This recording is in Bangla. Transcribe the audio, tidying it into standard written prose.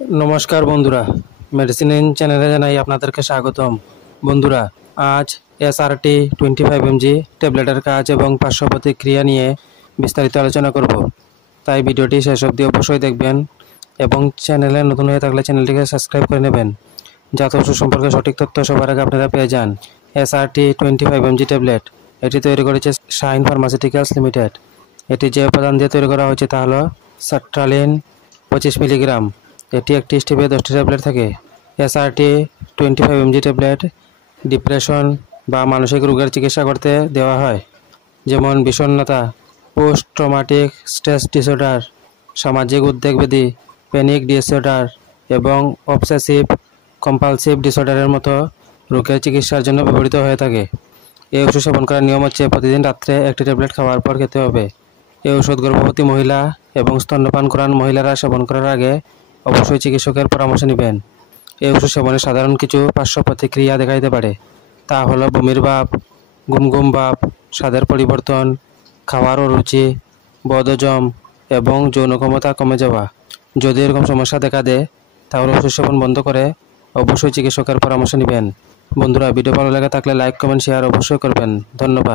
নমস্কার বন্ধুরা, মেডিসিন চ্যানেলে জানাই আপনাদেরকে স্বাগতম। বন্ধুরা, আজ SRT 25mg ট্যাবলেটের কাজ এবং পার্শ্ব প্রতিক্রিয়া নিয়ে বিস্তারিত আলোচনা করব, তাই ভিডিওটি শেষ অবধি অবশ্যই দেখবেন এবং চ্যানেলে নতুন হয়ে থাকলে চ্যানেলটিকে সাবস্ক্রাইব করে নেবেন, যাতে ওষুধ সম্পর্কে সঠিক তথ্য সবার আগে আপনারা পেয়ে যান। SRT 25mg ট্যাবলেট এটি তৈরি করেছে শাইন ফার্মাসিউটিক্যালস লিমিটেড। এটি যে উপাদান দিয়ে তৈরি করা হয়েছে তা হলো সার্ট্রালিন 25 মিলিগ্রাম। এটি একটি স্টিপে 10টি ট্যাবলেট থাকে। SRT 25mg ট্যাবলেট ডিপ্রেশন বা মানসিক রোগের চিকিৎসা করতে দেওয়া হয়, যেমন বিষণ্ণতা, পোস্ট ট্রমাটিক স্ট্রেস ডিসঅর্ডার, সামাজিক উদ্বেগ ব্যাধি, প্যানিক ডিসঅর্ডার এবং অবসেসিভ কম্পালসিভ ডিসঅর্ডারের মতো রোগের চিকিৎসার জন্য ব্যবহৃত হয়ে থাকে। এই ওষুধ সেবন করার নিয়ম হচ্ছে প্রতিদিন রাত্রে একটি ট্যাবলেট খাওয়ার পর খেতে হবে। এই ওষুধ গর্ভবতী মহিলা এবং স্তন্যপান করান মহিলারা সেবন করার আগে অবশ্যই চিকিৎসকের পরামর্শ নেবেন। এই ওষুধ সেবনে সাধারণ কিছু পার্শ্ব প্রতিক্রিয়া দেখা দিতে পারে, তা হলো বমির ভাব, ঘুম ভাব, স্বাদের পরিবর্তন, খাওয়ার অরুচি, বদহজম এবং যৌন ক্ষমতা কমে যাওয়া। যদি এরকম সমস্যা দেখা দেয় তাহলে ওষুধ সেবন বন্ধ করে অবশ্যই চিকিৎসকের পরামর্শ নেবেন। বন্ধুরা, ভিডিও ভালো লেগে থাকলে লাইক, কমেন্ট, শেয়ার অবশ্যই করবেন। ধন্যবাদ।